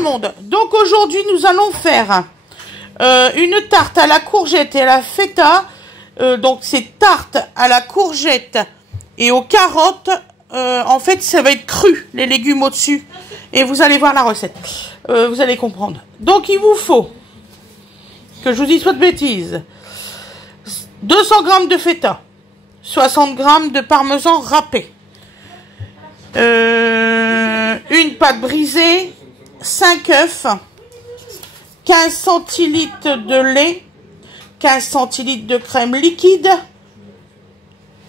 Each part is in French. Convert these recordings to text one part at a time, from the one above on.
le monde. Donc aujourd'hui nous allons faire une tarte à la courgette et à la feta. Donc c'est tarte à la courgette et aux carottes. En fait ça va être cru, les légumes au-dessus. Et vous allez voir la recette. Vous allez comprendre. Donc il vous faut, que je vous dise pas de bêtises, 200 g de feta, 60 g de parmesan râpé, une pâte brisée, 5 œufs, 15 centilitres de lait, 15 centilitres de crème liquide,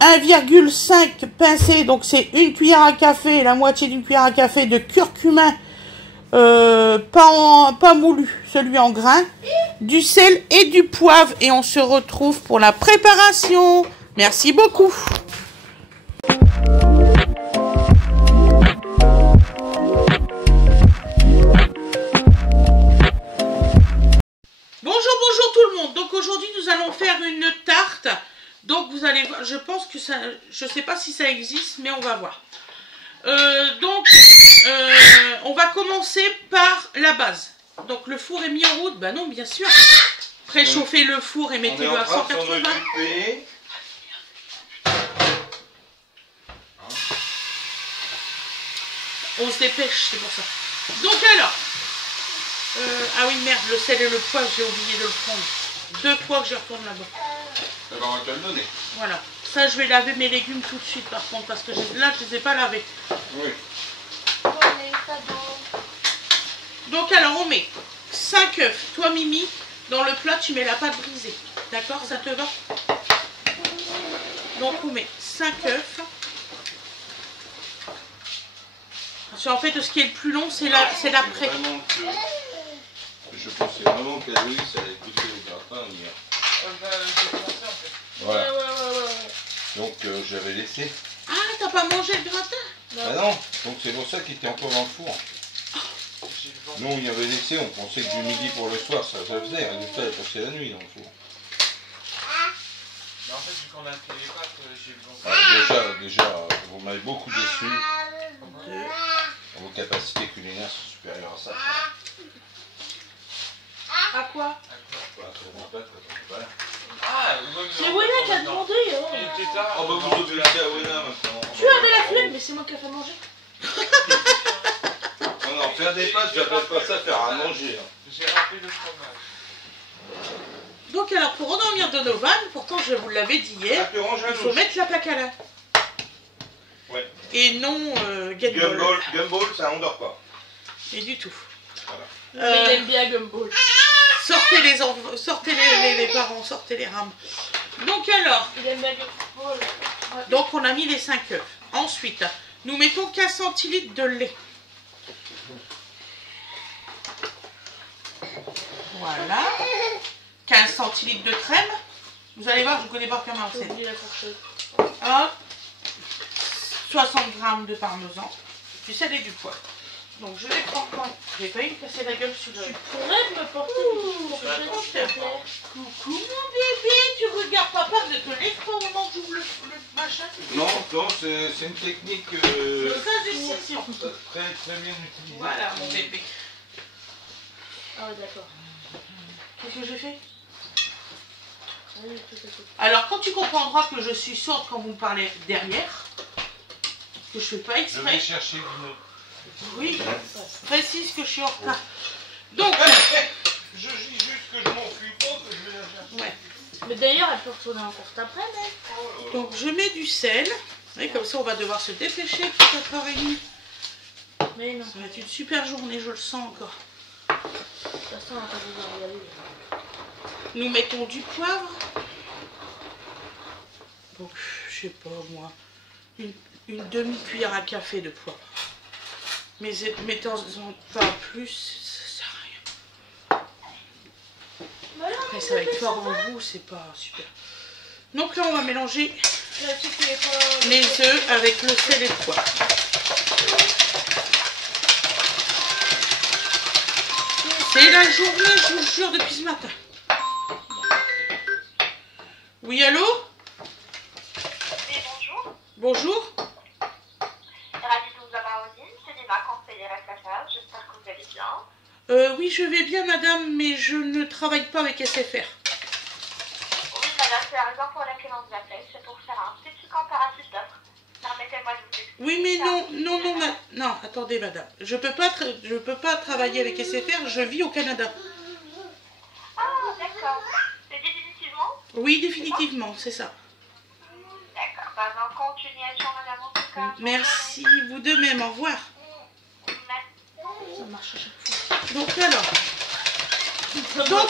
1,5 pincée, donc c'est une cuillère à café, la moitié d'une cuillère à café de curcuma, pas moulu, celui en grains, du sel et du poivre. Et on se retrouve pour la préparation. Merci beaucoup. Bonjour tout le monde. Donc aujourd'hui nous allons faire une tarte. Donc vous allez voir, je pense que ça, je sais pas si ça existe, mais on va voir. On va commencer par la base. Donc le four est mis en route, bah non bien sûr. Préchauffez le four et mettez-le à 180. On se dépêche, c'est pour ça. Donc alors, ah oui merde, le sel et le poivre, j'ai oublié de le prendre. 2 fois que je retourne là-bas. Alors on va te le donner. Voilà. Ça, je vais laver mes légumes tout de suite par contre, parce que là, je ne les ai pas lavés. Oui. Donc alors, on met 5 œufs. Toi, Mimi, dans le plat, tu mets la pâte brisée. D'accord? Ça te va? Donc, on met 5 œufs. Parce qu'en fait, ce qui est le plus long, c'est l'après. Je pensais vraiment que la nuit, ça allait pousser au gratin hier. Voilà. Ouais. Donc j'avais laissé. Ah, t'as pas mangé le gratin? Ah non, donc c'est pour ça qu'il était encore dans le four. Nous on y avait laissé, on pensait que du midi pour le soir ça faisait, résultat il est passé la nuit dans le four. Mais en fait vu qu'on a fait les pâtes, j'ai Déjà, vous m'avez beaucoup déçu. Vos capacités culinaires sont supérieures à ça. À quoi? Ah, c'est Wena qui a demandé. Il était tard. Oh bah vous obligez à Wena maintenant. Tu avais la flemme, mais c'est moi qui ai fait manger. Non, faire des pâtes, j'appelle pas ça faire à manger. J'ai râpé le fromage. Donc alors, pour endormir Donovan, pourtant je vous l'avais dit hier, il faut mettre la plaque à lin. Ouais. Et non Gumball. Gumball, ça endort pas. Et du tout. Voilà. Mais il aime bien Gumball. Sortez les enfants, sortez les parents, sortez les rames. Donc alors, il aime bien Gumball. Donc on a mis les 5 œufs. Ensuite, nous mettons 15 centilitres de lait. Voilà. 15 centilitres de crème. Vous allez voir, je connais pas comment c'est. Hop. 60 g de parmesan, du sel et du poivre. Donc je vais prendre quand j'ai failli me casser la gueule sur le. Tu pourrais me porter Coucou mon bébé, tu regardes papa de te l'écran au moment où j'ouvre le machin. Non, c'est une technique Très bien utilisée. Voilà mon bébé. Ah ouais, d'accord. Qu'est-ce que j'ai fait? Alors quand tu comprendras que je suis sourde quand vous me parlez derrière, que je fais pas Je exprès. vais chercher une. Oui, précise que je suis en retard. Donc, je dis juste que je m'enfuis pas, que je vais la chercher. ouais. Mais d'ailleurs, elle peut retourner en course après, mais. Donc je mets du sel. Et comme ça, on va devoir se dépêcher pour 4h30. Mais non. Ça va être une super journée, je le sens encore. De toute façon, on va pas pouvoir y aller. Nous mettons du poivre. Donc, je sais pas moi, une demi-cuillère à café de poivre. Mais mettons-en pas plus, ça sert à rien. Après, ça va être fort en goût, c'est pas super. Donc là, on va mélanger les œufs avec le sel et le poivre. C'est la journée, je vous jure, depuis ce matin. Oui, allô? Oui, bonjour. Bonjour. Ravie de vous avoir au ligne. C'est Dina, conseillère à Cafage. J'espère que vous allez bien. Oui, je vais bien, madame, mais je ne travaille pas avec SFR. Oui, madame, c'est la raison pour laquelle on vous appelle. C'est pour faire un petit comparatif d'offres. Permettez-moi de vous expliquer. Oui, mais non, attendez, madame. Je peux pas travailler avec SFR, je vis au Canada. Ah, d'accord. C'est définitivement? Oui, définitivement, c'est ça. D'accord. Bah, en continuation, madame, en tout cas. Merci, vous de même, au revoir. Merci. Ça marche à chaque fois. Donc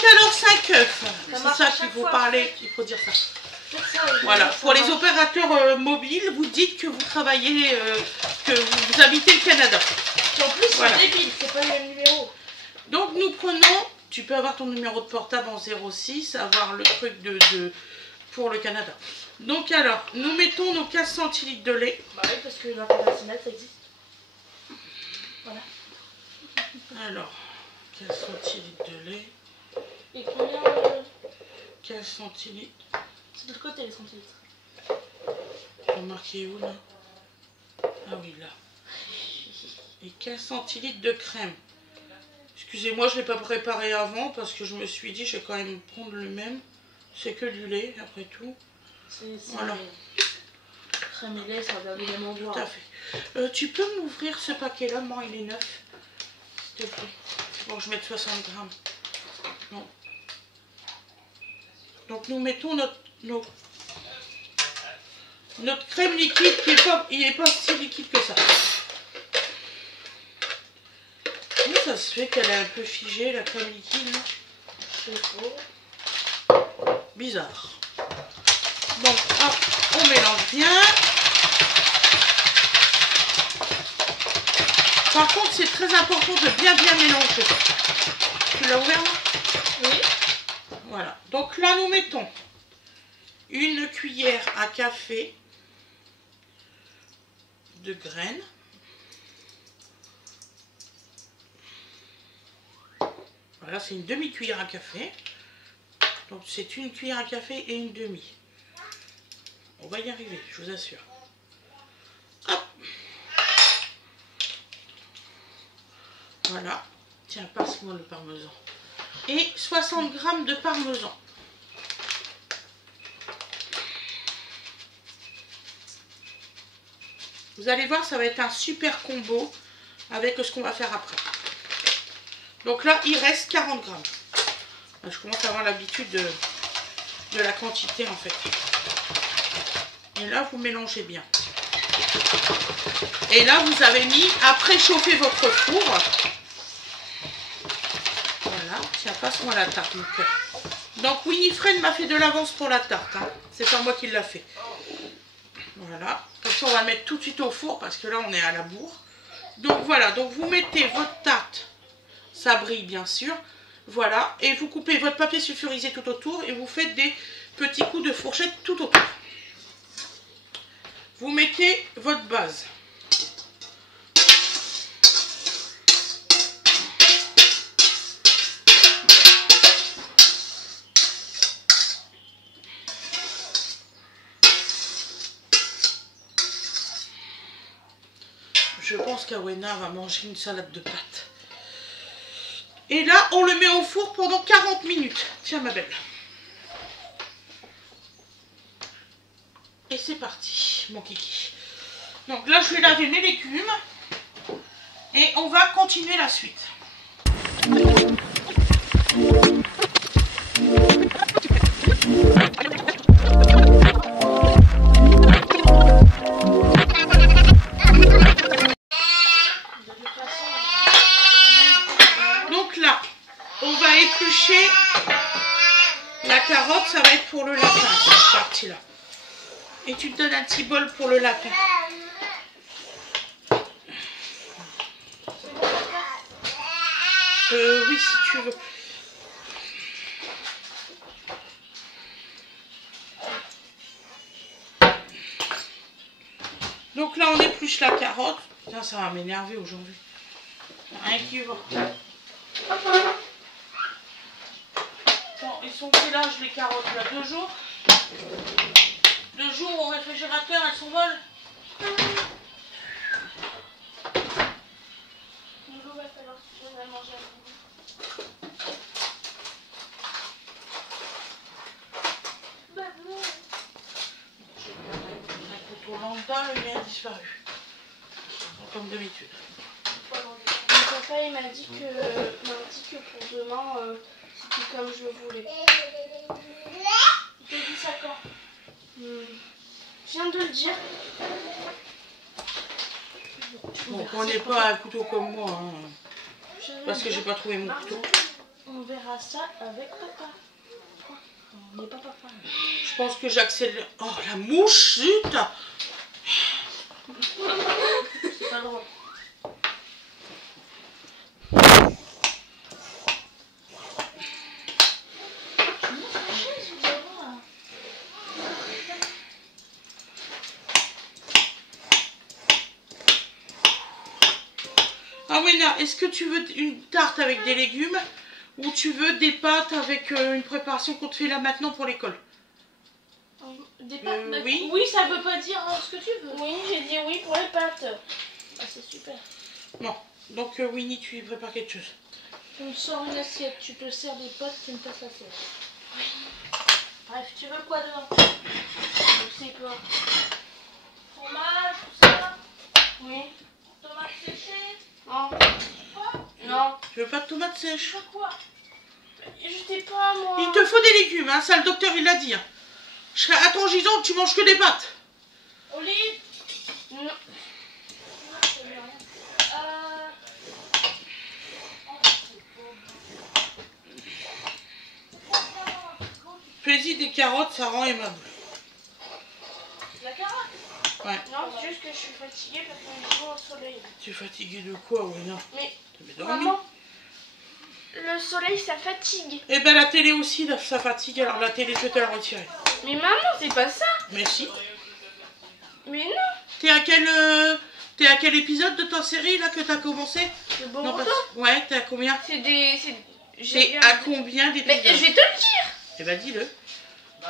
alors 5 œufs. C'est marche ça à qu'il chaque faut fois. parler, il faut dire ça. C'est ça, Voilà, ça pour les marche. opérateurs mobiles, vous dites que vous travaillez, que vous habitez le Canada. En plus, Voilà. c'est débile, c'est pas le même numéro. Donc nous prenons, tu peux avoir ton numéro de portable en 06, avoir le truc pour le Canada. Donc alors, nous mettons nos 15 centilitres de lait. Bah oui, parce que l'international, ça existe. Voilà. Alors, 15 centilitres de lait, Et combien 15 centilitres, c'est de l'autre côté, les centilitres. remarquez où là? Ah oui, là. Et 15 centilitres de crème. Excusez-moi, je ne l'ai pas préparé avant parce que je me suis dit, je vais quand même prendre le même. C'est que du lait, après tout. C'est Voilà. crème et lait, ça va bien même endroit. Tout à fait. Tu peux m'ouvrir ce paquet-là, moi, il est neuf. S'il te plaît. Bon, je mets 60 grammes. Non. Donc, nous mettons notre crème liquide qui est pas si liquide que ça. Oui, ça se fait qu'elle est un peu figée, la crème liquide. C'est faux. Bizarre. Donc, hop, on mélange bien. Par contre, c'est très important de bien mélanger. Tu l'as ouvert là? Oui. Voilà. Donc là, nous mettons une cuillère à café de graines. Voilà, c'est une demi-cuillère à café. Donc c'est une cuillère à café et une demi. On va y arriver, je vous assure. Hop. Voilà. Tiens, passe-moi le parmesan. Et 60 grammes de parmesan. Vous allez voir, ça va être un super combo avec ce qu'on va faire après. Donc là, il reste 40 grammes. Je commence à avoir l'habitude de la quantité en fait. Et là, vous mélangez bien. Et là, vous avez mis à préchauffer votre four. Voilà. Tiens, passe-moi la tarte, mon cœur. Donc Winifred m'a fait de l'avance pour la tarte. Hein. C'est pas moi qui l'a fait. Voilà. Comme ça, on va le mettre tout de suite au four parce que là, on est à la bourre. Donc voilà. Donc vous mettez votre tarte. Ça brille bien sûr. Voilà. Et vous coupez votre papier sulfurisé tout autour et vous faites des petits coups de fourchette tout autour. Vous mettez votre base. Je pense qu'Awena va manger une salade de pâtes. Et là, on le met au four pendant 40 minutes. Tiens, ma belle. Et c'est parti, mon kiki. Donc là, je vais laver mes légumes. Et on va continuer la suite. Donc là, on va éplucher la carotte. Ça va être pour le lapin, cette partie-là. Et tu te donnes un petit bol pour le lapin. Oui, si tu veux. Donc là, on épluche la carotte. Putain, ça va m'énerver aujourd'hui. Rien qui va. Bon, ils sont quel âge les carottes là? 2 jours. 2 jours au réfrigérateur, elles s'envolent. Lolo va falloir manger un bout. rien disparu. Comme d'habitude. Mon papa il m'a dit que pour demain c'était comme je voulais. Il t'a dit ça quand? Je viens de le dire. Bon, prenez pas un couteau comme moi, hein, parce que j'ai pas trouvé mon couteau. On verra ça avec papa. On n'est pas papa. Je pense que j'accélère. Oh, la mouche, zut! C'est pas drôle. Ah Wena, est-ce que tu veux une tarte avec des légumes ou tu veux des pâtes avec une préparation qu'on te fait là maintenant pour l'école? Des pâtes oui. Oui, ça veut pas dire ce que tu veux. Oui, j'ai dit oui pour les pâtes. Ah, c'est super. Non, donc Winnie, tu lui prépares quelque chose. Tu me sors une assiette, tu te sers des pâtes, tu me passes l'assiette. Oui. Bref, tu veux quoi dedans? Je sais pas. Fromage, tout ça? Oui. Tomates séchées? Non. Quoi? Non. Tu veux pas de tomates sèches? Quoi? Je sais pas, moi. Il te faut des légumes, hein, ça le docteur il l'a dit. Hein. Je serais à ton gisant que tu manges que des pâtes. Olive? Non. Fais-y des carottes, ça rend aimable. La carotte? Ouais. Non, c'est juste que je suis fatiguée parce qu'on joue au soleil. Tu es fatigué de quoi, Wena? Mais, T'avais dormi? maman, le soleil, ça fatigue. Eh ben la télé aussi, ça fatigue, alors la télé, je vais te la retirer. Mais maman, c'est pas ça. Mais si. Mais non. T'es à quel épisode de ta série là que t'as commencé? C'est bon. Non, ouais, t'es à combien? J'ai à combien d'épisodes? Mais je vais te le dire. Eh ben dis-le.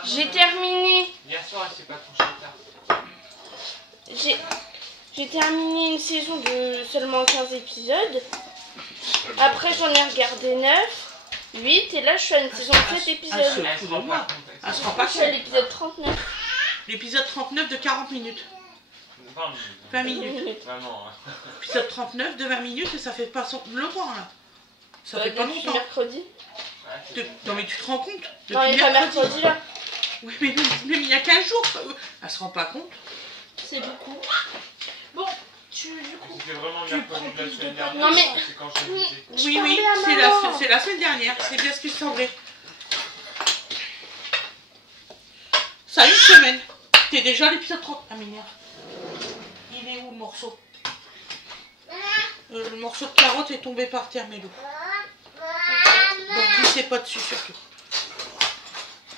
J'ai terminé. Hier soir, elle s'est pas couchée tard. J'ai terminé une saison de seulement 15 épisodes. Après, j'en ai regardé 9, 8, et là, je suis à une saison de 7 épisodes. Elle se rend pas compte. Elle se rend pas Je suis à compte. l'épisode 39. L'épisode 39 de 40 minutes. 20 minutes. Vraiment. Hein. L'épisode 39 de 20 minutes et ça fait pas longtemps là. Ça fait pas Depuis longtemps. mercredi. Non mais tu te rends compte? Depuis Non, il n'y a pas mercredi là. Oui mais même il y a 15 jours. Elle se rend pas compte. C'est beaucoup. Bon, du coup. C'était vraiment mercredi de la semaine dernière. Non, mais- C'est quand j'ai visité. Oui, parlais à c'est la semaine dernière. C'est bien ce qu'il semblait. Ça a une semaine. T'es déjà à l'épisode 30. Ah, m'énerve. Il est où le morceau? Le morceau de carotte est tombé par terre, Mélo. Donc, glissez pas dessus surtout.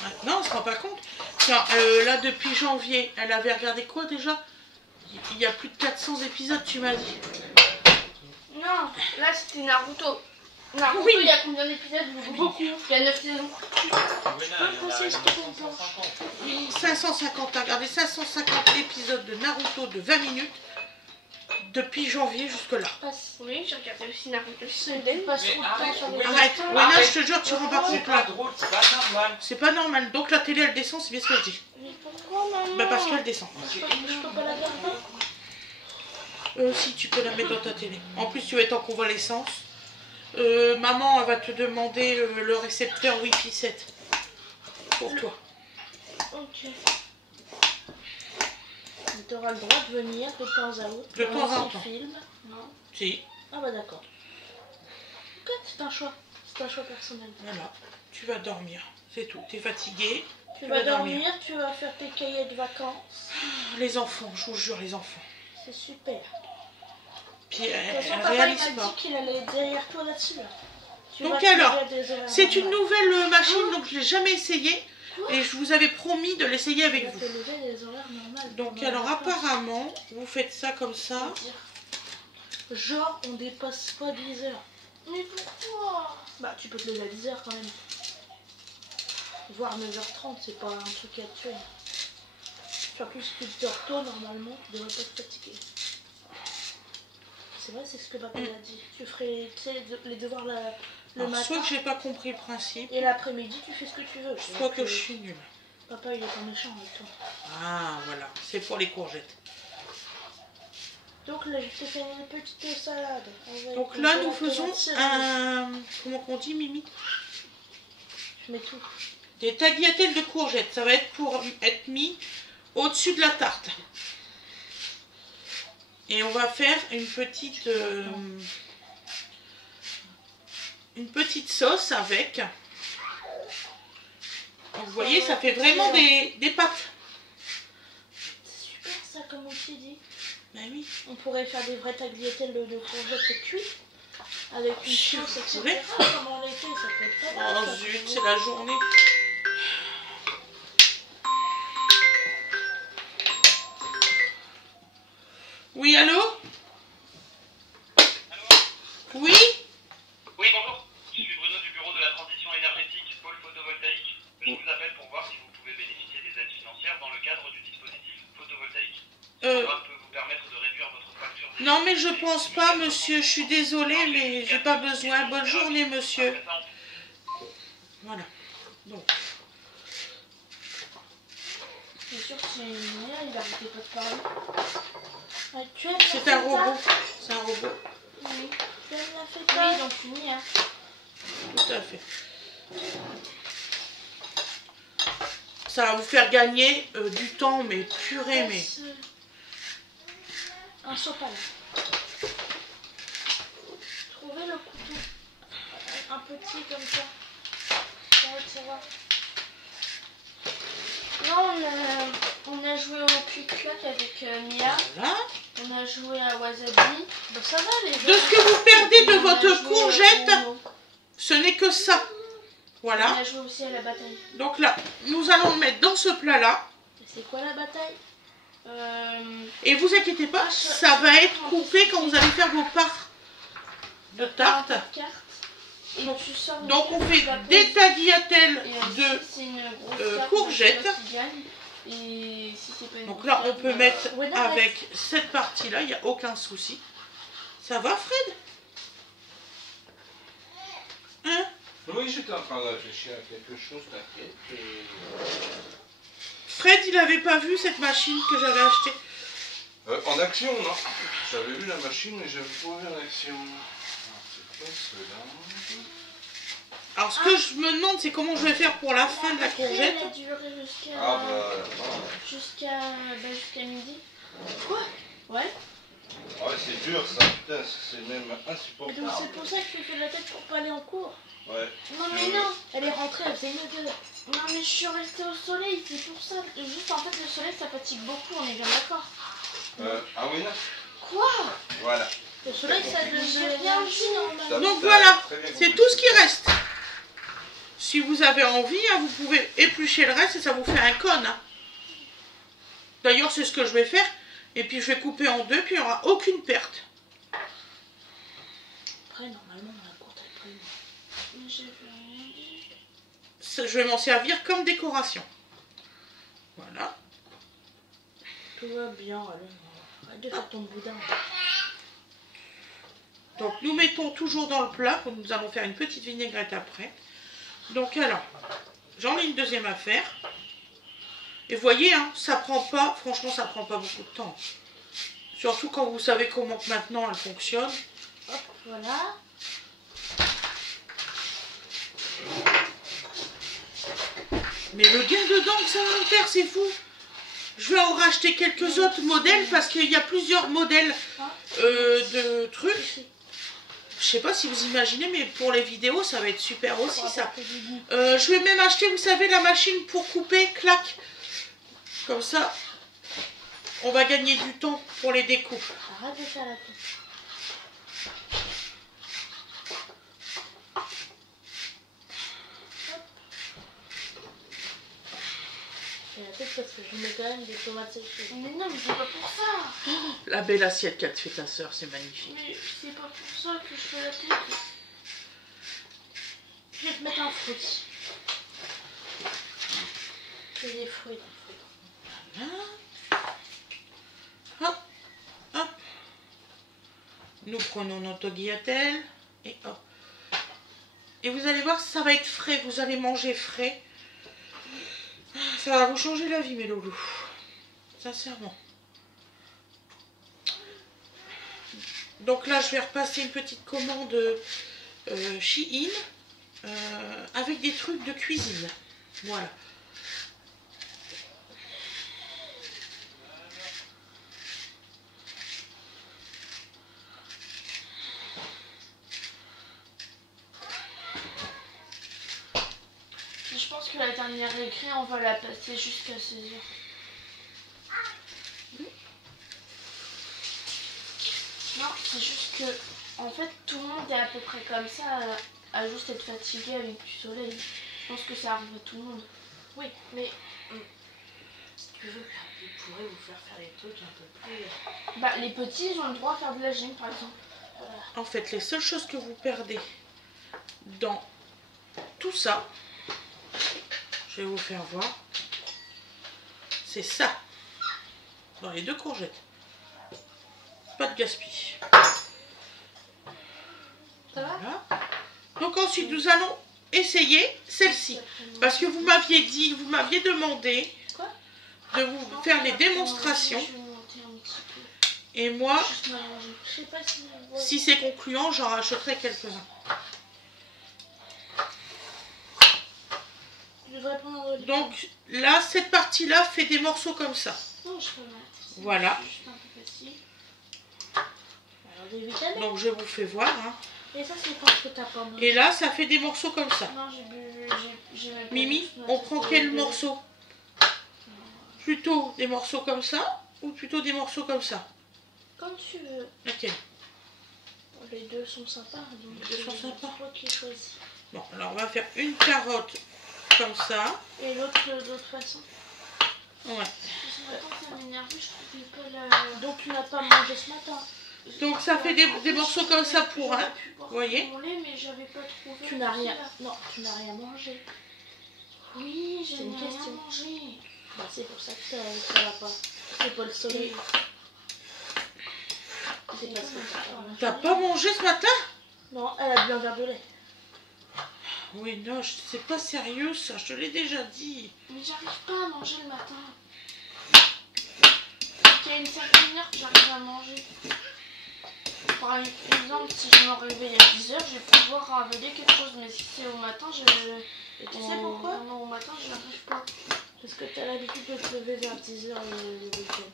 Ouais, non, on se rend pas compte. Tiens, là, depuis janvier, elle avait regardé quoi déjà? Il y a plus de 400 épisodes, tu m'as dit. Non, là c'était Naruto. Naruto, Oui. il y a combien d'épisodes? Beaucoup. Il y a 9 saisons. Wena, il y en a 550. 550, t'as regardé 550 épisodes de Naruto de 20 minutes depuis janvier jusque là. Oui, j'ai regardé aussi Naruto Shippuden. Tu passes trop de temps sur les Arrête, écrans. Wena, je te jure, tu rends pas C'est compte pas là. drôle, c'est pas normal. C'est pas normal, donc la télé elle descend, c'est bien ce que je dis. Mais pourquoi, maman? Bah parce qu'elle descend. Je peux pas la garder. Si tu peux la mettre dans ta télé. En plus tu vas être en convalescence. Maman elle va te demander le récepteur Wi-Fi 7 pour toi. Ok. Tu auras le droit de venir de temps à autre. De temps en voir temps. un film. Non. Si, Ah bah d'accord. Ok, c'est un choix. C'est un choix personnel. voilà. Tu vas dormir, c'est tout. T'es fatigué. Tu vas dormir, tu vas faire tes cahiers de vacances. Les enfants, je vous jure, les enfants. C'est super. Puis De elle toute façon, papa réalise il m'a pas. dit qu'il allait être derrière toi là-dessus. Là. Tu Donc vas te alors, lever à des horaires c'est une normales. nouvelle machine, donc je l'ai jamais essayée. Et je vous avais promis de l'essayer Tu avec vas vous. te lever à des horaires normales. Donc pendant alors les vacances. apparemment, vous faites ça comme ça. Genre, on dépasse pas 10 heures. Mais pourquoi? Bah, tu peux te lever à 10 heures quand même. Voire 9h30, c'est pas un truc à tuer. Surtout si tu te dors tôt, normalement, tu devrais pas être fatigué. C'est vrai, c'est ce que papa a dit. Tu ferais tu sais, les devoirs le Alors, matin. soit que j'ai pas compris le principe, Et l'après-midi, tu fais ce que tu veux. soit que je suis nulle. Papa, il est pas méchant avec toi. Ah voilà, c'est pour les courgettes. Donc là, je t'ai fait une petite salade. Donc là, nous faisons un... Comment on dit, Mimi? Je mets tout. Des tagliatelles de courgettes. Ça va être pour être mis au-dessus de la tarte. Et on va faire une petite sauce avec. Vous voyez, ça fait vraiment des pâtes. C'est super ça, comme on s'est dit. Ben oui. On pourrait faire des vraies tagliatelles de courgettes cuites avec une sauce, etc. pourrais. Comme en été, ça peut être pas mal. Oh zut, c'est la journée. Oui, allô? Oui? Oui, bonjour. Je suis Bruno du bureau de la transition énergétique pôle photovoltaïque. Je vous appelle pour voir si vous pouvez bénéficier des aides financières dans le cadre du dispositif photovoltaïque. Ce programme peut vous permettre de réduire votre facture. Non, mais je pense pas, monsieur. Je suis désolée, mais j'ai pas besoin. Bonne journée, monsieur. Voilà. Donc. C'est sûr que c'est Mia, il arrêtait pas de parler. Ouais, tu aimes C'est la un feta? robot. C'est un robot. Oui. Tu aimes la feta? Oui, donc Mia. Tout à fait. Ça va vous faire gagner du temps, mais purée, mais... Un sopalin. Trouvez le couteau. Un petit comme ça. Ça va. Là, on a joué au clic-clac avec Mia. Voilà. On a joué à Wasabi. Bon, ça va les De ce que vous perdez de On a votre joué courgette, au- ce n'est que ça. On Voilà. a joué aussi à la bataille. Donc là, nous allons le mettre dans ce plat-là. Et c'est quoi la bataille? Et vous inquiétez pas, ça va être coupé quand vous allez faire vos parts de tarte. Et tu sors une Donc on carte, fait tu la des poses. tagliatelles Et de... c'est une grosse carte, courgettes. c'est toi qui gagne. Et si c'est pas une Donc grosse là, on carte, peut bah, mettre ouais, non, avec cette partie-là, il n'y a aucun souci. Ça va, Fred? Hein? Oui, j'étais en train de réfléchir à quelque chose, t'inquiète. Fred, il n'avait pas vu cette machine que j'avais achetée. En action, non. J'avais vu la machine, mais j'avais pas vu en action. Alors, c'est quoi cela? Alors, ce que je me demande, c'est comment je vais faire pour la fin de la courgette. Elle a duré jusqu'à Ah bah, attends. jusqu'à midi. Quoi? Ouais. Ah ouais, c'est dur ça, putain, c'est même Et insupportable. donc c'est pour ça que tu fais la tête pour pas aller en cours. Ouais. Non mais non, elle est rentrée, elle faisait une gueule. Non mais je suis restée au soleil, c'est pour ça. Juste en fait le soleil ça fatigue beaucoup, on est bien d'accord. Ah oui, non. Quoi? Voilà. Le soleil ça devient bien normalement. Ça- Donc ça- voilà, très bien c'est compris. tout ce qui reste. Si vous avez envie, hein, vous pouvez éplucher le reste et ça vous fait un cône. Hein. D'ailleurs, c'est ce que je vais faire. Et puis je vais couper en deux, puis il n'y aura aucune perte. Après normalement dans la cour t'as pris. Mais j'ai fait rien dit. Ça, je vais m'en servir comme décoration. Voilà. Tout va bien, allez. Arrête de faire ton boudin. Donc nous mettons toujours dans le plat. Nous allons faire une petite vinaigrette après. Donc alors, j'en ai une deuxième à faire. Et vous voyez, hein, ça prend pas, franchement ça prend pas beaucoup de temps. Surtout quand vous savez comment maintenant elle fonctionne. Hop, voilà. Mais le gain dedans que ça va me faire, c'est fou. Je vais en racheter quelques autres modèles parce qu'il y a plusieurs modèles de trucs. Je sais pas si vous imaginez, mais pour les vidéos, ça va être super aussi ça. Je vais même acheter, vous savez, la machine pour couper, clac. Comme ça, on va gagner du temps pour les découpes. Arrête de faire la tête. Je fais la tête parce que je mets quand même des tomates séchées. Mais non, mais c'est pas pour ça. La belle assiette qu'a fait ta soeur, c'est magnifique. Mais c'est pas pour ça que je fais la tête. Je vais te mettre un fruit. Je fais des fruits. Voilà. Hop, hop. Nous prenons notre tagliatelle et hop. Et vous allez voir, ça va être frais. Vous allez manger frais. Ça va vous changer la vie, mes loulous. Sincèrement. Donc là, je vais repasser une petite commande Shein avec des trucs de cuisine. Voilà. Je pense que la dernière récré, on va la passer jusqu'à 16h. Non, c'est juste que, en fait, tout le monde est à peu près comme ça, à juste être fatigué avec du soleil. Je pense que ça arrive à tout le monde. Oui, mais si tu veux, ils pourraient vous faire des trucs un peu plus... Bah, les petits, ils ont le droit à faire de la gym, par exemple. En fait, les seules choses que vous perdez dans tout ça, je vais vous faire voir, c'est ça, dans les 2 courgettes. Pas de gaspille. Ça va? Voilà. Donc ensuite, nous allons essayer celle-ci. Parce que vous m'aviez dit, vous m'aviez demandé Quoi? de vous faire les démonstrations. Je vais monter un petit peu. Et moi, Juste m'allonger. Je sais pas si... si c'est concluant, j'en rachèterai quelques-uns. Je devrais prendre... Donc là, cette partie-là fait des morceaux comme ça. Non, je peux mettre. Voilà. C'est juste un peu facile. Alors, des vitamines. Donc je vous fais voir. Hein. Et ça, c'est parce que t'as pas mangé. Et là, ça fait des morceaux comme ça. Non, j'ai même pas Mimi, vu ce on matin, prend c'était quel le- morceau? Plutôt des morceaux comme ça ou plutôt des morceaux comme ça? Comme tu veux. Laquelle? Les deux sont sympas. Donc Les deux sont sympas. C'est toi qui choisis. Bon, alors on va faire une carotte comme ça. Et l'autre d'autre façon. Ouais. Ce matin, ça m'énerve. Je trouvais pas la... Donc, tu n'as pas mangé ce matin. Donc ça fait des morceaux comme ça pour un. Vous voyez? Mais j'avais pas trouvé. Tu n'as rien. Non, tu n'as rien mangé. Oui, j'ai une rien question. mangé. Bah, c'est pour ça que ça va pas. C'est pas le soleil. C'est parce que T'as pas mangé ce matin? Non, elle a bu un verre de lait. Oui, non, c'est pas sérieux ça, je te l'ai déjà dit. Mais j'arrive pas à manger le matin. Il y a une certaine heure que j'arrive à manger. Par exemple, si je me réveille à 10h, je vais pouvoir avaler quelque chose. Mais si c'est au matin, je... Et tu sais pourquoi? Non, au matin, je n'arrive pas. Parce que t'as l'habitude de te lever vers 10h le week-end.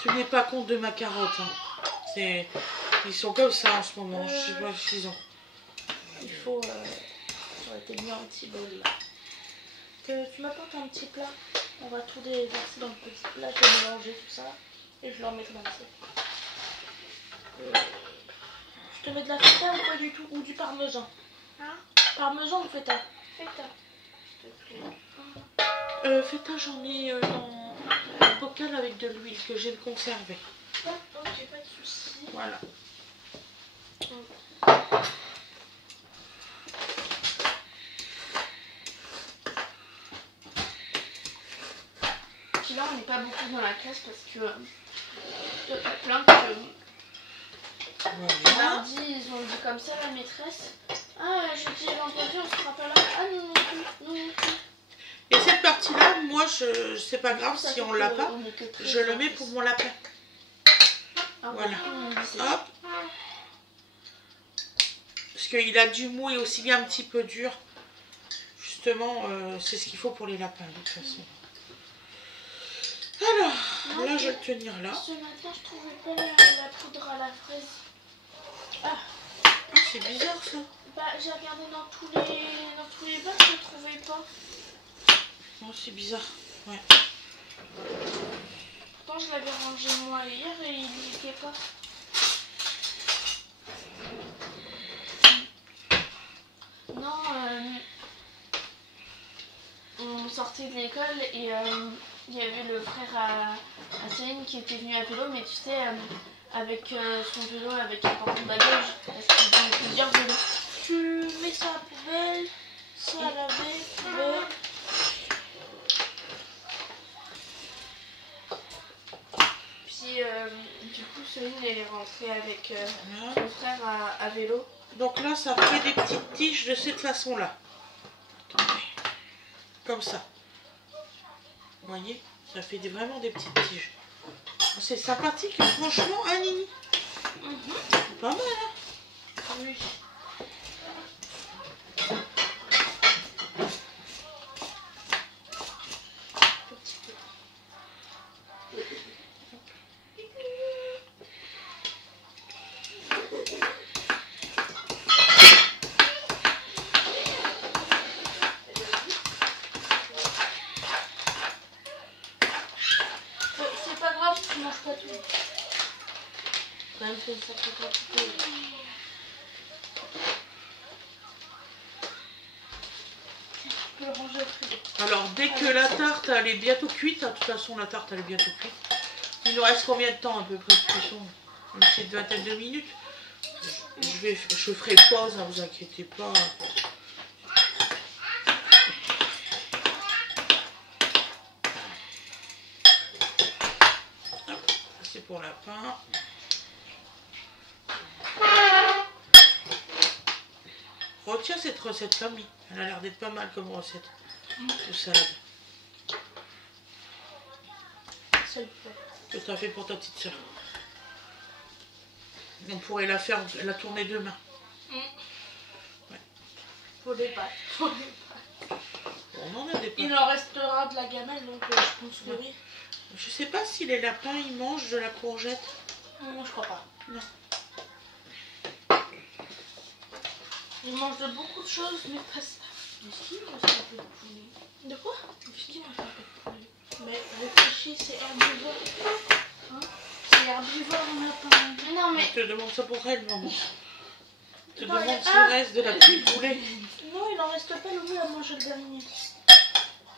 Tu n'es pas compte de ma carotte. Hein. Ils sont comme ça en ce moment, je sais pas ce qu'ils ont. Il faut... Ça aurait été bien un petit bol là. Tu m'apportes un petit plat. On va tout déverser dans le petit plat. Je vais mélanger tout ça. Et je leur mettrai dans le sac. Je te mets de la feta ou pas du tout? Ou du parmesan? Hein? Parmesan ou feta? Feta. S'il te plaît. Feta, j'en ai dans un bocal avec de l'huile que j'ai conservé. Ok, pas de soucis. Voilà. Puis là, on n'est pas beaucoup dans la classe parce que il y a plein que Voilà. mardi, ils ont dit comme ça la maîtresse. Ah, jeudi et vendredi, on sera pas là. Ah non, non plus, non, non plus. Et cette partie-là, moi, c'est pas grave Ça si fait on que l'a pas. on est que très Je le bien. mets pour mon lapin. Ah, Voilà. on dit c'est Hop. Parce qu'il a du mou et aussi bien un petit peu dur. Justement, c'est ce qu'il faut pour les lapins, de toute façon. Alors, là, je vais le tenir là. Ce matin, je trouvais pas la poudre à la fraise. Ah, c'est bizarre ça. Bah, j'ai regardé dans tous les bacs, je ne trouvais pas. Oh, c'est bizarre. Ouais. Pourtant, je l'avais rangé moi hier et il n'était pas. Non, on sortait de l'école et il y avait le frère à Céline qui était venu à vélo, mais tu sais, avec son vélo, avec un porte-bagages, parce qu'ils ont plusieurs vélos. Tu mets ça à la poubelle, ça à laver, poubelle. Puis du coup, Céline elle est rentrée avec son frère à vélo. Donc là, ça fait des petites tiges de cette façon-là. Attendez. Comme ça. Vous voyez? Ça fait vraiment des petites tiges. C'est sympathique, franchement, hein, Nini? pas mal, hein? Oui. C'est pas grave, tu manges pas tout. Quand même, c'est une sacrée quantité. Tu peux le ranger au frigo. Alors, dès que la tarte elle est bientôt cuite, de toute façon, la tarte elle est bientôt cuite. Il nous reste combien de temps à peu près de cuisson? Une petite vingtaine de minutes. Je ferai pause, ne vous inquiétez pas. C'est pour la pain. Retiens cette recette, Camille. Elle a l'air d'être pas mal comme recette de salade. Ça le fait. Que tu as fait pour ta petite soeur. On pourrait la faire, la tourner demain. Ouais. Faut des pâtes. Faut des pâtes. On en a des Il pâtes. en restera de la gamelle, donc je pense que oui. Je sais pas si les lapins ils mangent de la courgette. Non, je crois pas. Non. Ils mangent de beaucoup de choses, mais pas ça. Est-ce qu'il mange un peu de poulet? De quoi? Est-ce qu'il mange un peu de poulet? Mais réfléchis, c'est herbivore. Hein? C'est herbivore, on a pas. Non, mais. Je te demande ça pour elle, maman. Je te Non, demande il y a- s'il reste de la petite poulet. Non, il en reste pas, le loup a mangé le dernier.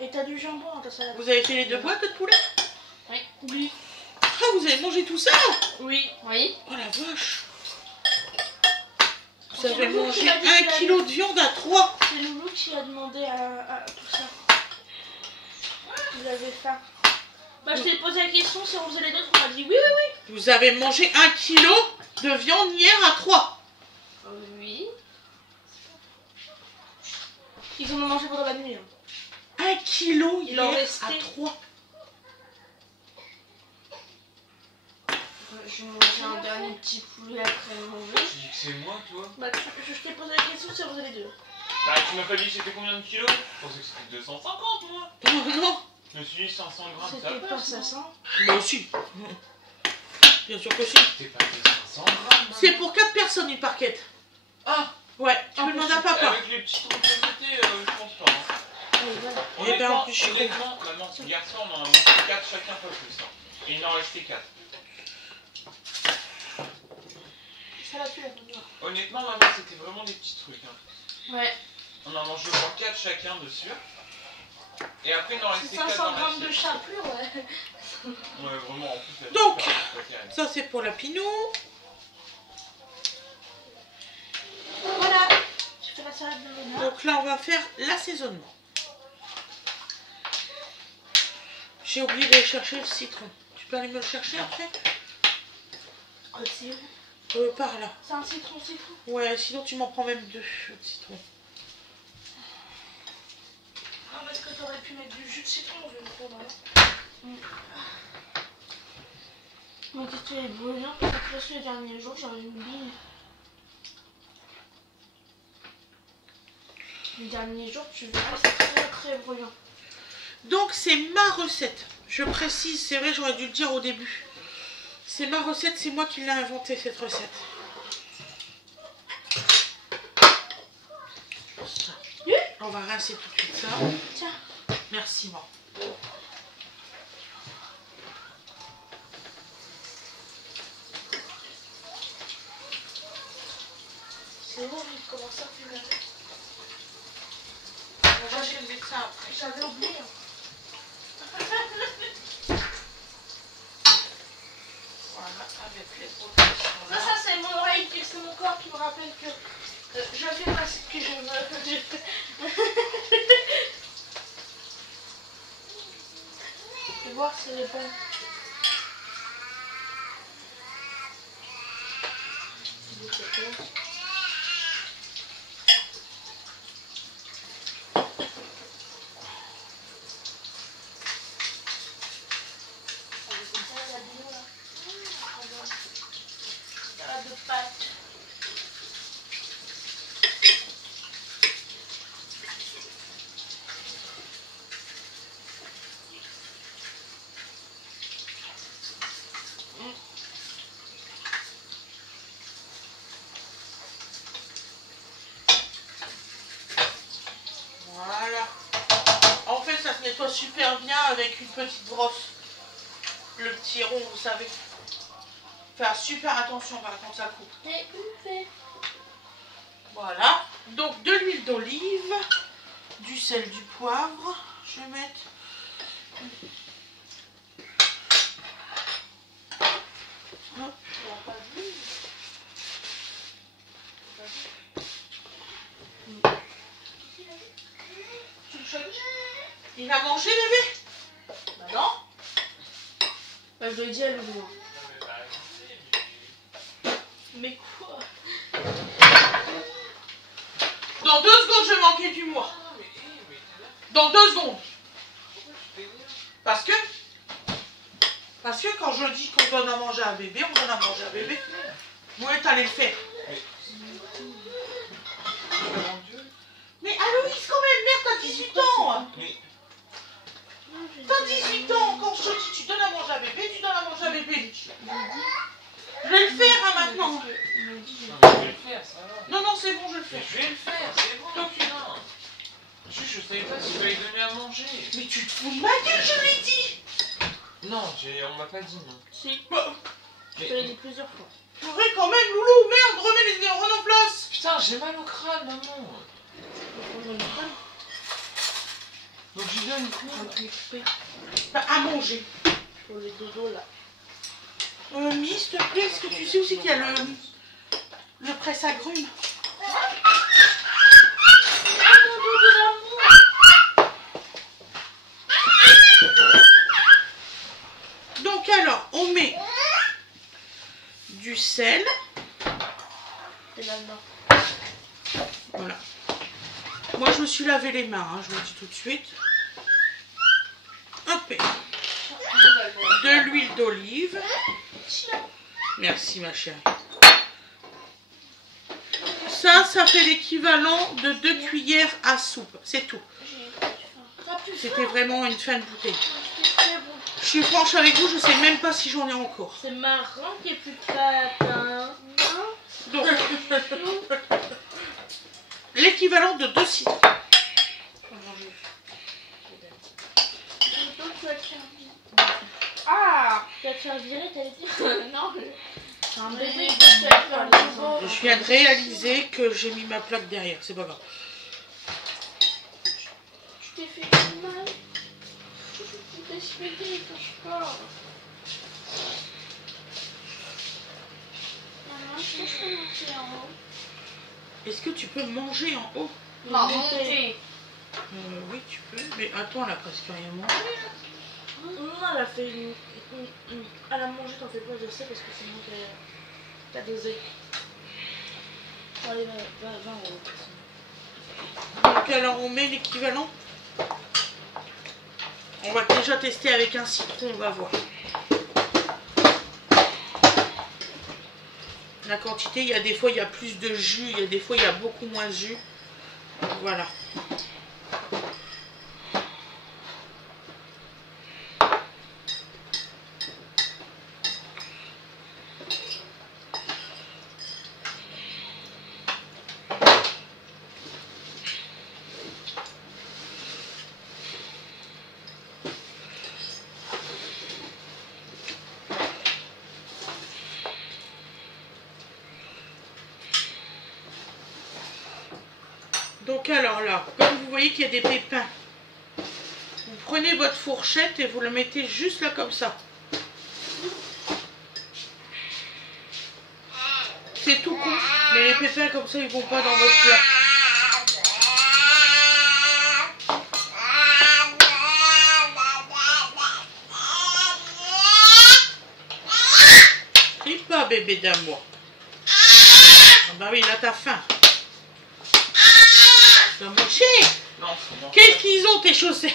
Et t'as du jambon dans ta salade. Vous avez fait les 2 boîtes de poulet? Oui. Oui. Ah, vous avez mangé tout ça? Oui. Oui. Oh la vache. Vous C'est avez Loulou mangé qui m'a dit 1 qu'il kilo de viande à 3. C'est Loulou qui a demandé à tout ça. Vous avez faim. Bah, je t'ai posé la question si on faisait les deux, on m'a dit oui, oui, oui. Vous avez mangé 1 kilo de viande hier à 3. Oui. Ils en ont mangé pendant la nuit. Hein. 1 kilo Il hier en à restait. 3. J'ai mangé un dernier petit poulet après manger. Tu dis que c'est moi, toi? Bah, je t'ai posé la question si on faisait les deux. Bah, tu m'as pas dit c'était combien de kilos? Je pensais que c'était 250, moi. Non. Je me suis dit 500 grammes, ça C'était pas passe. 500. Moi aussi. Bien sûr que si. C'était pas 500 grammes. C'est pour 4 personnes une parquette. Ah, Ouais, tu me demandes à papa. avec les petits trucs à côté, je pense pas. Hein. Oui, voilà. Eh ben, Honnêtement, en plus, je suis honnêtement, maman, hier soir, on en a mangé 4 chacun, pas plus. Hein. Et il en restait 4. Ça va plus la bonne noire. Honnêtement, maman, c'était vraiment des petits trucs. Hein. Ouais. On en a mangé au moins 4 chacun dessus. Et après, il en C'est restait 4 500 dans grammes de l'assiette. chapelure, ouais. Ouais, vraiment, en plus, la Donc, c'est pas terrible. Ça c'est pour la Pinou. Voilà. Je fais la salade de l'honneur. Donc là on va faire l'assaisonnement. J'ai oublié d'aller chercher le citron. Tu peux aller me le chercher après? C'est où? Par là. C'est un citron. Ouais, sinon tu m'en prends même 2 de citron. Non, parce que t'aurais pu mettre du jus de citron, je vais le prendre là. Ma question est brûlante parce que là, les derniers jours, j'avais une bille. Les derniers jours, tu verras, c'est très très brûlant. Donc c'est ma recette. Je précise, c'est vrai, j'aurais dû le dire au début. C'est ma recette, c'est moi qui l'ai inventée cette recette. Ça. On va rincer tout de suite ça. Tiens. Merci, maman. C'est horrible comment ça fait mal. Moi je vais le mettre ça après. J'avais oublié. Voilà, avec les protections là. Ça c'est mon oreille, c'est mon corps qui me rappelle que je fais pas ce que je veux. Je vais voir si elle est bonne. Salade de pâtes. petite brosse. Le petit rond, vous savez. Faire super attention quand ça coupe. Voilà. Donc de l'huile d'olive, du sel, du poivre. Je vais mettre. Hop. Il a mangé bébé? Bah non. Bah je dois dire le boulot. Mais quoi? Dans 2 secondes je vais manquer du mois. Dans 2 secondes. Parce que quand je dis qu'on donne à manger à un bébé, on donne à manger à un bébé. Où est allé le faire? Mais Aloïs quand même, merde, t'as 18 ans. T'as 18 ans, quand je te dis tu donnes à manger à bébé, tu donnes à manger à bébé. Je vais le faire hein, maintenant. Je vais le faire, ça va. Non, c'est bon, je le fais. Je vais le faire, c'est bon. Donc, Je savais pas s'il fallait donner à manger. mais tu te fous de ma gueule, je l'ai dit. Non, on m'a pas dit non. Si, Bah, je te l'ai dit plusieurs fois. purée quand même, Loulou, merde, remets les neurones en place. Putain, j'ai mal au crâne, maman. Donc je lui donne quoi? Bah, à manger. Pour le dodo là. Mie, s'il te plaît, est-ce que tu sais aussi qu'il y a le presse-agrumes? Donc alors, on met du sel. C'est là-dedans. Voilà. Moi, je me suis lavé les mains, hein, je vous le dis tout de suite. Hop. De l'huile d'olive. Merci, ma chérie. Ça fait l'équivalent de 2 cuillères à soupe. C'est tout. C'était vraiment une fin de bouteille. Je suis franche avec vous, je sais même pas si j'en ai encore. C'est marrant qu'il n'y ait plus de pâte, hein. Donc, l'équivalent de 2 citrons. Ah, tu vas te faire virer, t'allais dire? Non, c'est un bébé. Je viens de réaliser que j'ai mis ma plaque derrière, c'est pas grave. Tu t'es fait du mal. Tu t'es suivi, touche pas. Maman, je peux monter en haut. Est-ce que tu peux manger en haut? Non, monter. Oui, tu peux, mais attends, elle a presque rien mangé. Non, elle a fait elle a mangé, t'en fais pas, je sais, parce que c'est moi qui a dosé. Allez, va en haut. Donc alors on met l'équivalent. On va déjà tester avec un citron, on va voir. La quantité, il y a des fois il y a plus de jus, il y a des fois il y a beaucoup moins de jus. Voilà. Donc alors là, comme vous voyez qu'il y a des pépins, vous prenez votre fourchette et vous le mettez juste là comme ça. C'est tout con, mais les pépins comme ça ils vont pas dans votre plat. Crie pas bébé d'amour. Ah bah oui, là t'as faim. T'as mangé? Non, c'est bon. Qu'est-ce qu'ils ont tes chaussettes?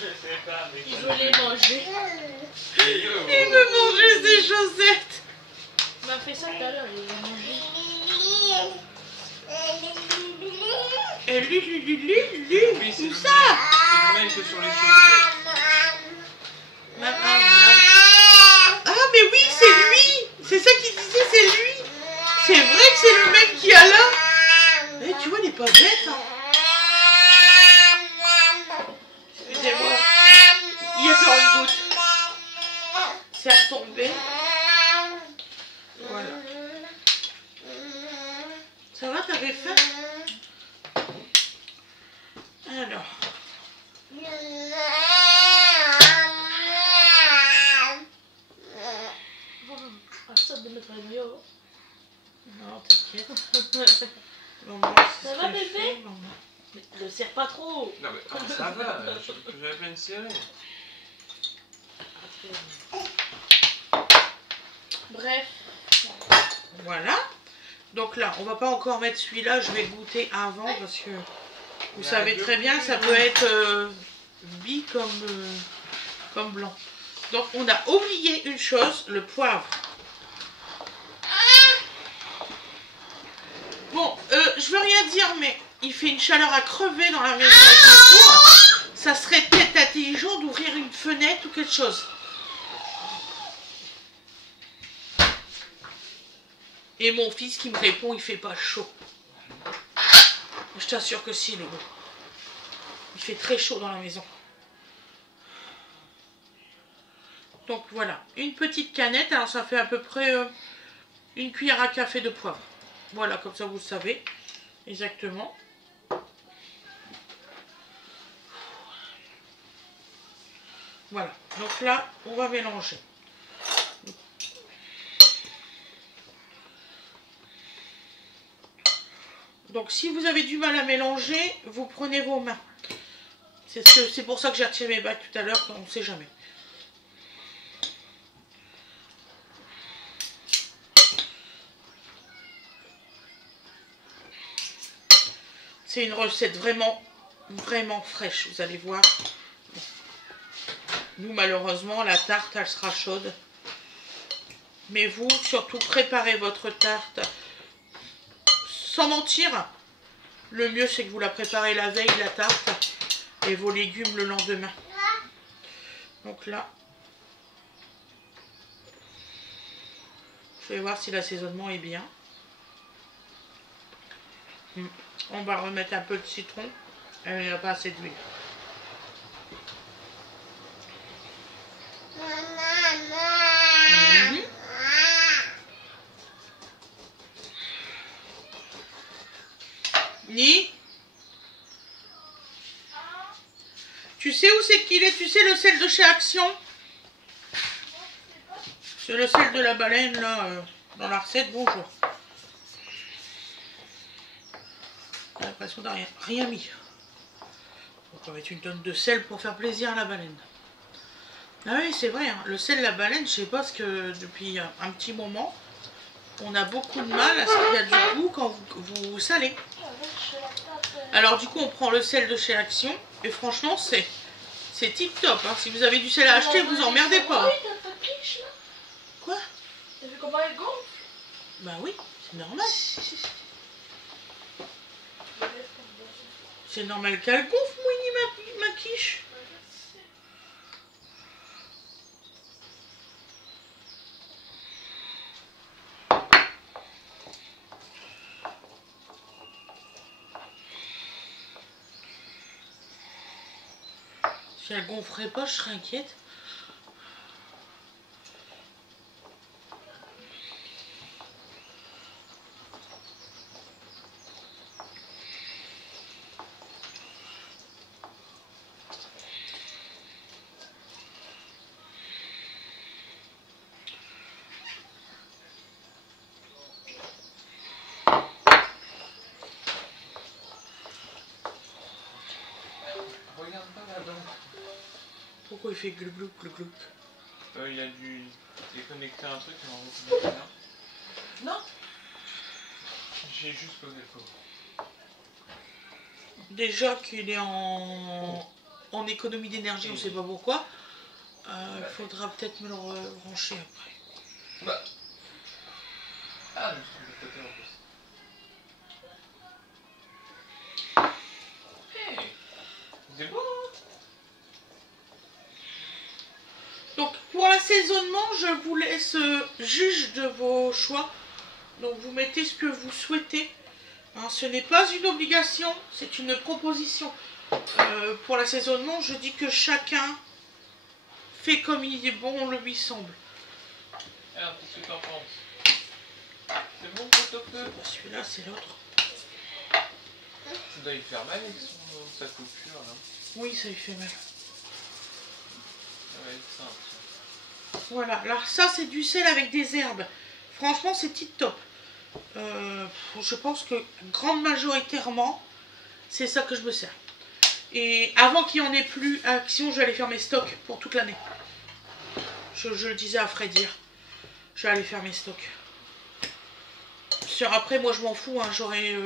Je sais pas, mais... Il veut les manger. Il veut manger ses chaussettes. Il m'a fait ça tout à l'heure, il veut manger. Et Oui, c'est où le ça? même. C'est le même que sur les chaussettes. Ah mais oui, c'est lui. C'est ça qu'il disait, c'est lui. C'est vrai que c'est le même qui a là. Eh, tu vois, il est pas bête. Hein. Excusez-moi. Il a peur une goutte. Ça va, t'avais faim? Alors. Ça de mettre les maillots. Non, t'inquiète. Ça va, bébé? Mais ne serre pas trop. Non mais ça va, j'ai à peine serré. Bref. Voilà. Donc là, on va pas encore mettre celui-là. Je vais goûter avant parce que vous savez très bien que ça peut être bi comme blanc. Donc on a oublié une chose, le poivre. Bon, je veux rien dire, mais il fait une chaleur à crever dans la maison avec le four. Ça serait peut-être intelligent d'ouvrir une fenêtre ou quelque chose. Et mon fils qui me répond, il fait pas chaud. Je t'assure que si, Loulou. Il fait très chaud dans la maison. Donc voilà, une petite canette. Alors ça fait à peu près une cuillère à café de poivre. Voilà, comme ça vous le savez exactement. Voilà, donc là, on va mélanger. Donc si vous avez du mal à mélanger, vous prenez vos mains. C'est pour ça que j'ai retiré mes bagues tout à l'heure, on ne sait jamais. C'est une recette vraiment fraîche, vous allez voir. Nous, malheureusement, la tarte, elle sera chaude. Mais vous, surtout, préparez votre tarte. Sans mentir, le mieux, c'est que vous la préparez la veille, la tarte, et vos légumes le lendemain. Donc là, je vais voir si l'assaisonnement est bien. On va remettre un peu de citron. Il n'y a pas assez d'huile. Ni? Tu sais où c'est qu'il est? Tu sais le sel de chez Action? C'est le sel de la baleine là, dans la recette. Bonjour. J'ai l'impression d'avoir rien mis. On va mettre une tonne de sel pour faire plaisir à la baleine. Ah oui, c'est vrai, hein. Le sel de la baleine, je sais pas, parce que depuis un petit moment, on a beaucoup de mal à ce qu'il y a du goût quand vous salez. Alors du coup, on prend le sel de chez Action, et franchement, c'est tip top. Hein. Si vous avez du sel à acheter, vous emmerdez pas. Quoi? T'as vu comment elle gonfle? Bah oui, c'est normal. C'est normal qu'elle gonfle, Winnie, ma quiche. Si elle gonflerait pas, je serais inquiète. Regarde pas là-dedans. Pourquoi il fait glou glou glou glou? Il a dû déconnecter un truc et en reconnecter un. Non. J'ai juste posé le cours. Déjà qu'il est en économie d'énergie, on sait pas pourquoi. Il faudra peut-être me le rebrancher après. Bah. Ah, je me suis de côté en plus. C'est bon, hein? Donc pour l'assaisonnement, je vous laisse juge de vos choix. Donc vous mettez ce que vous souhaitez. Hein, ce n'est pas une obligation, c'est une proposition. Pour l'assaisonnement, je dis que chacun fait comme il est bon, lui semble. Alors, qu'est-ce que t'en penses? C'est bon pour te feu? Celui-là, c'est l'autre. Ça doit lui faire mal avec sa coupure là. Oui, ça lui fait mal. Ça va être simple. Voilà, alors ça c'est du sel avec des herbes. Franchement, c'est tip top. Je pense que grande majoritairement, c'est ça que je me sers. Et avant qu'il n'y en ait plus à Action, je vais aller faire mes stocks pour toute l'année. Je le disais à Fred hier. Je vais aller faire mes stocks. Après, moi je m'en fous, hein, j'aurai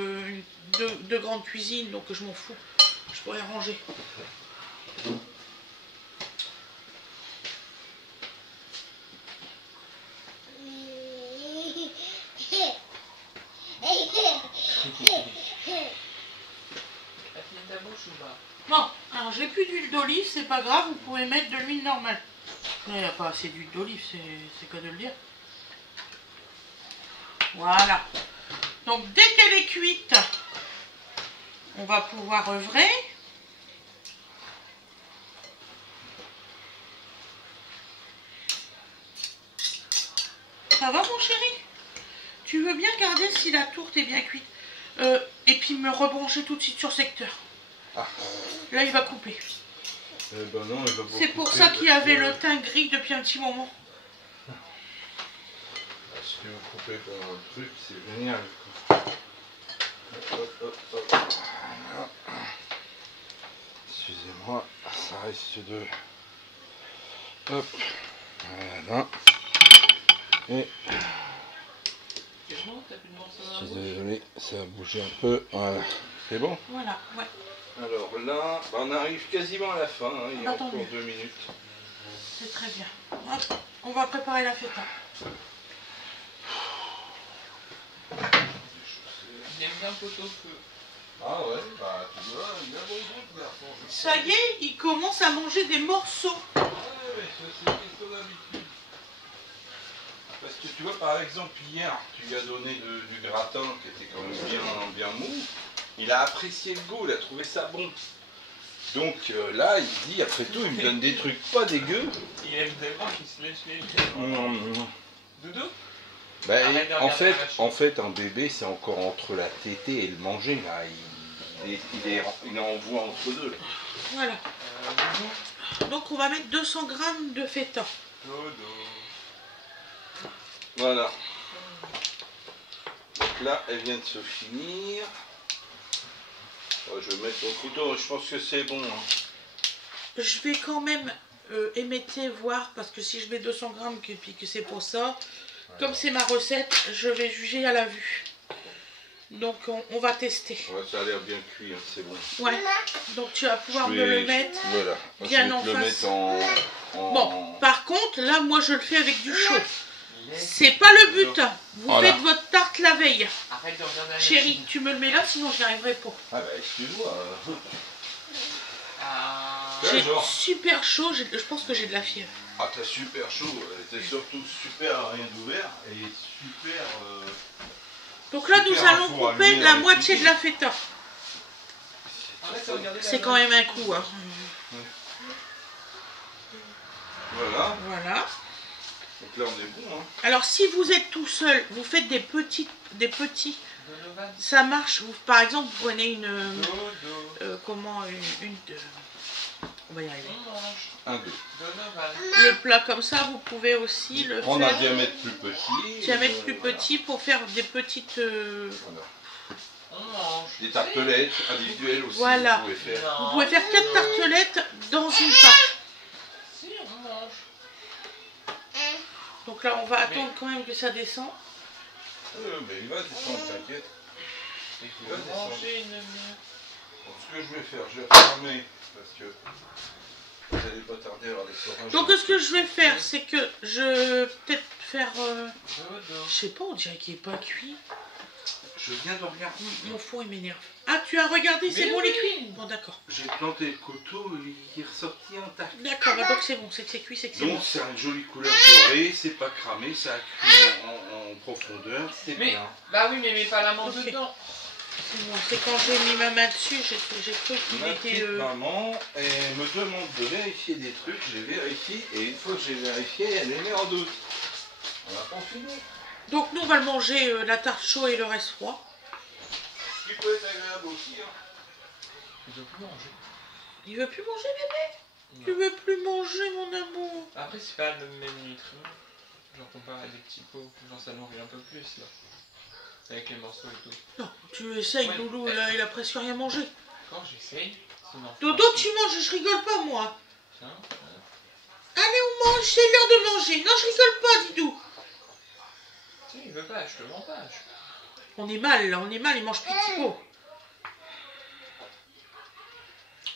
deux grandes cuisines, donc je m'en fous. Je pourrais ranger. Ta bouche ou pas? Bon, alors j'ai plus d'huile d'olive, c'est pas grave, vous pouvez mettre de l'huile normale. Il n'y a pas assez d'huile d'olive, c'est quoi de le dire. Voilà. Donc dès qu'elle est cuite, on va pouvoir œuvrer. Ça va mon chéri? Tu veux bien regarder si la tourte est bien cuite et puis me rebrancher tout de suite sur secteur. Ah. Là il va couper. Eh ben non, il va pas C'est pour couper ça qu'il y parce avait que- le teint gris depuis un petit moment. Si vous coupez comme un truc, c'est génial. Quoi. Hop, hop, hop. Voilà. Excusez-moi, ça risque de... Hop, voilà. Et C'est bon, t'as plus de morceaux dans la je suis bouche? désolé, ça a bougé un peu. Voilà, c'est bon. Voilà, ouais. Alors là, on arrive quasiment à la fin, hein. Il y a Attendez. encore 2 minutes. C'est très bien. Hop, on va préparer la feta. Il aime bien pot-au-feu. Ah ouais, bah tu vois, il a bon goût, garçon. Ça y est, il commence à manger des morceaux. Ouais, mais c'est une question d'habitude. Parce que tu vois, par exemple, hier, tu lui as donné du gratin qui était quand même bien mou. Il a apprécié le goût, il a trouvé ça bon. Donc là, il dit, après tout, il me donne des trucs pas dégueux. Il aime tellement qu'il se lèche les yeux. Doudou? Bah, Arrête de en regarder fait, la machine. un bébé, c'est encore entre la tétée et le manger. Là. Il est en voie entre deux. Voilà. Doudou? Donc on va mettre 200 g de feta. Dodo. Voilà. Donc là, elle vient de se finir. Oh, je vais mettre mon couteau, je pense que c'est bon. Hein. Je vais quand même émetter, voir, parce que si je mets 200 g et puis que c'est pour ça, comme c'est ma recette, je vais juger à la vue. Donc on va tester. Ouais, ça a l'air bien cuit, hein, c'est bon. Ouais. Donc tu vas pouvoir Je me vais- le mettre. Voilà. Moi, bien je vais en te le face. mettre en... Bon, par contre, là, moi, je le fais avec du chaud. Yes. C'est pas le but. Vous Voilà. faites votre tarte la veille. Arrête de regarder la Chérie, machine. tu me le mets là, sinon je n'y arriverai pas. Ah bah excuse-moi. Ah. Ouais, J'ai genre. super chaud, je pense que j'ai de la fièvre. Ah t'as super chaud, t'es surtout super à rien d'ouvert et super... Donc là, nous Super allons info à couper lui, la avec moitié lui. de la feta. Arrête de regarder la C'est quand même un coup. Hein. Voilà, Voilà. donc là on est bon. Hein. Alors, si vous êtes tout seul, vous faites des petits. Donovan. Ça marche. Par exemple, vous prenez une... Dodo. comment une on va y arriver. On mange. 1, 2. Donovan. Le plat comme ça, vous pouvez aussi le Prendre un faire. diamètre plus petit. Diamètre plus voilà. petit pour faire des petites... Voilà. On mange. Des tartelettes individuelles aussi, Voilà. vous pouvez faire. Non. Vous pouvez faire 4 tartelettes dans une pâte. Si, on mange. Donc là, on va attendre quand même que ça descende. Mais il va descendre, t'inquiète. Il Il va faut descendre. manger une mieux. Donc, ce que je vais faire, je vais fermer parce que vous n'allez pas tarder à avoir des sauvages. Donc ce que je vais faire, c'est que je vais peut-être faire... Dodo. je sais pas, on dirait qu'il est pas cuit. Je viens de regarder. Mon four, il m'énerve. Ah, tu as regardé, c'est Mais bon les oui. cuits? Bon, d'accord. J'ai planté le couteau, il est ressorti intact. D'accord, bah, donc c'est bon, c'est que c'est cuit, c'est que c'est Donc bon. c'est une jolie couleur dorée, c'est pas cramé, ça a cuit en profondeur, c'est Mais- bien. Bah oui, mais mets pas la main Ok. dedans. C'est bon, c'est quand j'ai mis ma main dessus, j'ai cru qu'il Ma était... petite maman, elle me demande de vérifier des trucs, j'ai vérifié, et une fois que j'ai vérifié, elle les met en doute. On n'a pas fini. Donc nous, on va le manger, la tarte chaud et le reste froid. qui peut être agréable aussi. Hein. Il veut plus manger. Il veut plus manger, bébé? Non. Tu veux plus manger, mon amour? Après, c'est pas le même nutriments. Genre comparé à des petits pots, genre ça nourrit un peu plus là. Avec les morceaux et tout. Non, tu essayes, Ouais. Loulou, là, il a presque rien mangé. Quand j'essaye, sinon. Dodo, tu manges, je rigole pas, moi. Tiens, Allez, on mange, c'est l'heure de manger. Non, je rigole pas, Didou. tu sais, il veut pas, je te mens pas. On est mal, là, on est mal, il mange petit pot.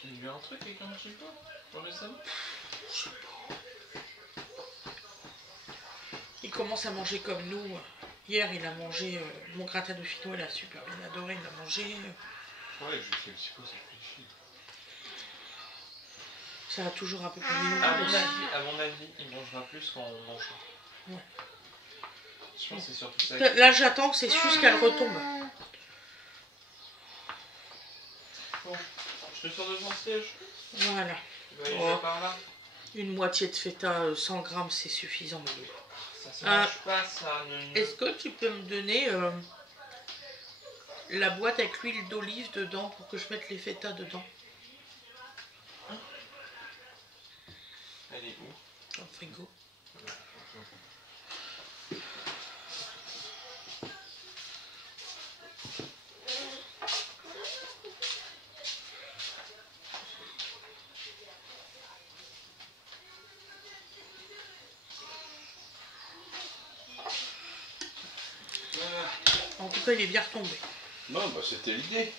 Il y a un truc avec un petit pot pour le salon. Il commence à manger comme nous. Hier, il a mangé mon gratin de fino, il a super bien adoré, il a mangé. Ouais, je sais le petit pot, ça fait chier. Ça va toujours un peu plus mignon. À mon avis, il mangera plus quand on mange. Ouais. Je pense que c'est surtout ça. Là, j'attends que c'est juste qu'elle retombe. Bon, je te sors devant le siège. Voilà. Tu vas y Oh. aller par là. Une moitié de feta, 100 grammes, c'est suffisant, Loulou. Ça se mange pas, ça. Est-ce que tu peux me donner la boîte avec l'huile d'olive dedans pour que je mette les feta dedans? Elle est où? Dans le frigo. En tout cas, il est bien retombé. Non, bah c'était l'idée.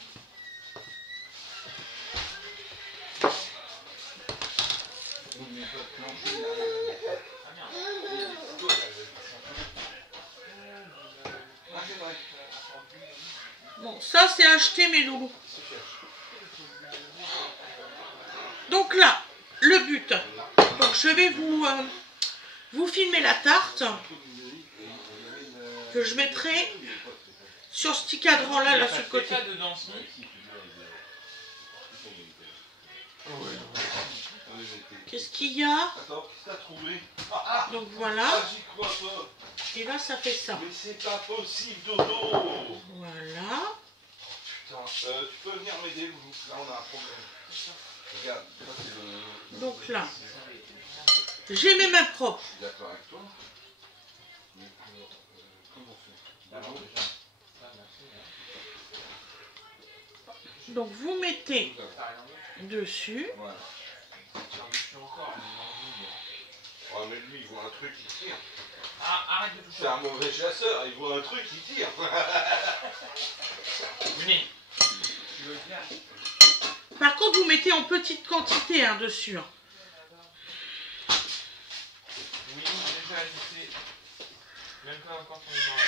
N'oubliez pas de plancher, là. Ah, c'est vrai. Bon, ça c'est acheté, mes loulous. Donc là, le but. Donc je vais vous filmer la tarte que je mettrai sur ce petit cadran là sur le côté. Pas dedans, si. Qu'est-ce qu'il y a? Attends, qu'est-ce que t'as trouvé? Donc voilà. Ah, j'y crois pas. Et là, ça fait ça. Mais c'est pas possible, Dodo. Voilà. Putain, tu peux venir m'aider, Loulou? Là, on a un problème. Regarde, ça c'est le... Donc là, j'ai mes mains propres. Je suis d'accord avec toi. Mais comment on fait? Donc vous mettez dessus. Ouais. Ouais, mais lui, il voit un truc, il tire. Ah, arrête de toucher. C'est un mauvais chasseur, il voit un truc, il tire. Venez. Tu veux bien? Par contre, vous mettez en petite quantité hein, dessus. Oui, déjà, je sais. Même pas encore ton exemple.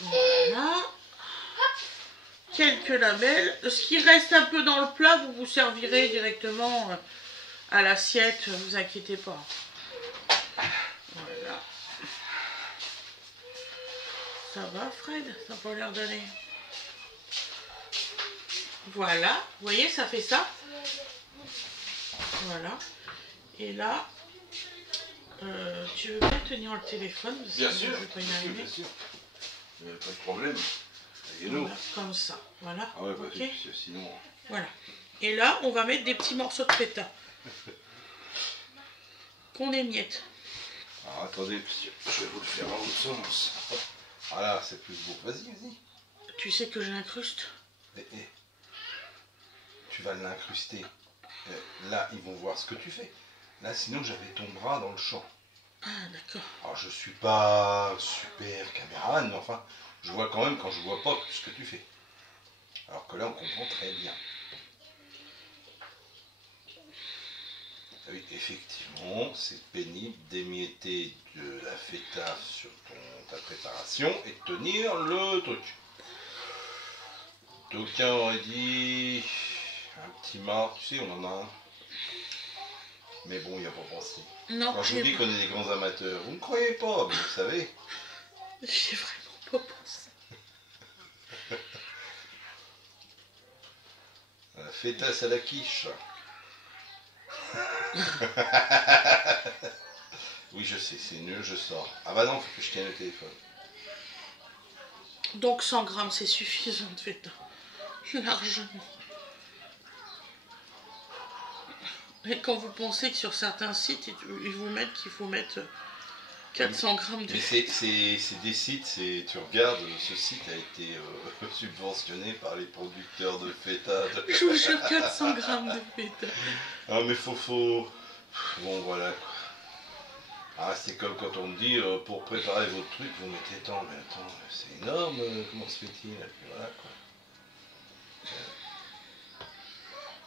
Voilà. Quelques labels. Ce qui reste un peu dans le plat, vous vous servirez directement à l'assiette, ne vous inquiétez pas. Voilà. Ça va, Fred? Ça n'a pas l'air d'aller. Voilà. Vous voyez, ça fait ça. Voilà. Et là, tu veux bien tenir le téléphone? Parce Bien que sûr, je vais pas y arriver. bien sûr. Pas de problème. Voyez-nous. Voilà, comme ça. Voilà. Ah ouais, bah, Ok. sinon... Voilà. Et là, on va mettre des petits morceaux de feta. Qu'on émiette. Alors attendez, je vais vous le faire en l'autre sens. Ah là, c'est plus beau. Vas-y, vas-y. Tu sais que je l'incruste? Tu vas l'incruster. Là, ils vont voir ce que tu fais. Là, sinon, j'avais ton bras dans le champ. Ah, d'accord. Alors, je suis pas super caméraman, mais enfin, je vois quand même quand je vois pas ce que tu fais. Alors que là, on comprend très bien. Ah oui, effectivement, c'est pénible d'émietter de la feta sur ta préparation et de tenir le truc. D'aucuns auraient dit un petit marc, tu sais, on en a un. Mais bon, il n'y a pas pensé. Non, Quand je vous dis qu'on est des grands amateurs, vous ne croyez pas, mais vous savez. J'ai vraiment pas pensé. La fêtasse à la quiche. Oui, je sais, c'est nul, je sors. Ah bah non, faut que je tienne le téléphone. Donc 100 grammes, c'est suffisant de feta. Largement. Et quand vous pensez que sur certains sites, ils vous mettent qu'il faut mettre 400 grammes de feta. C'est des sites, tu regardes, ce site a été subventionné par les producteurs de feta. Je vous jure, 400 grammes de feta. Ah mais faut... Bon voilà quoi. Ah, c'est comme quand on me dit, pour préparer votre truc, vous mettez tant, mais attends, c'est énorme, comment se fait-il? Voilà quoi.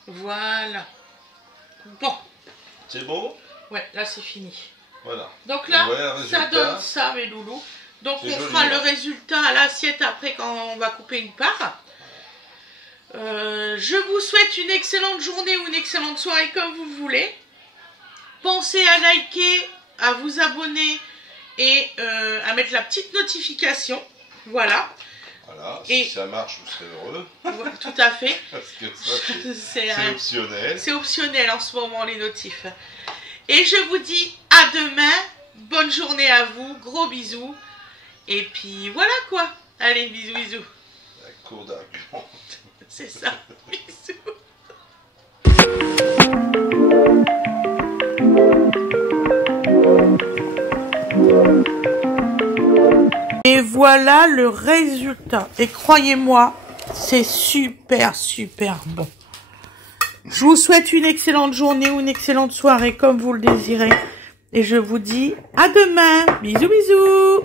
Voilà. Bon. C'est bon? Ouais, là c'est fini. Voilà. Donc là, voilà ça donne ça, mes loulous. Donc on joli, fera hein. le résultat à l'assiette après quand on va couper une part. Je vous souhaite une excellente journée ou une excellente soirée comme vous voulez. Pensez à liker, à vous abonner et à mettre la petite notification. Voilà. Voilà, Et si ça marche, vous serez heureux. voilà, tout à fait. Parce que ça, c'est C'est optionnel. C'est optionnel en ce moment, les notifs. Et je vous dis à demain. Bonne journée à vous. Gros bisous. Et puis voilà quoi. Allez, bisous, bisous. La cour d'argument. C'est ça. Bisous. Et voilà le résultat. Et croyez-moi, c'est super, super bon. Je vous souhaite une excellente journée ou une excellente soirée comme vous le désirez. Et je vous dis à demain. Bisous, bisous.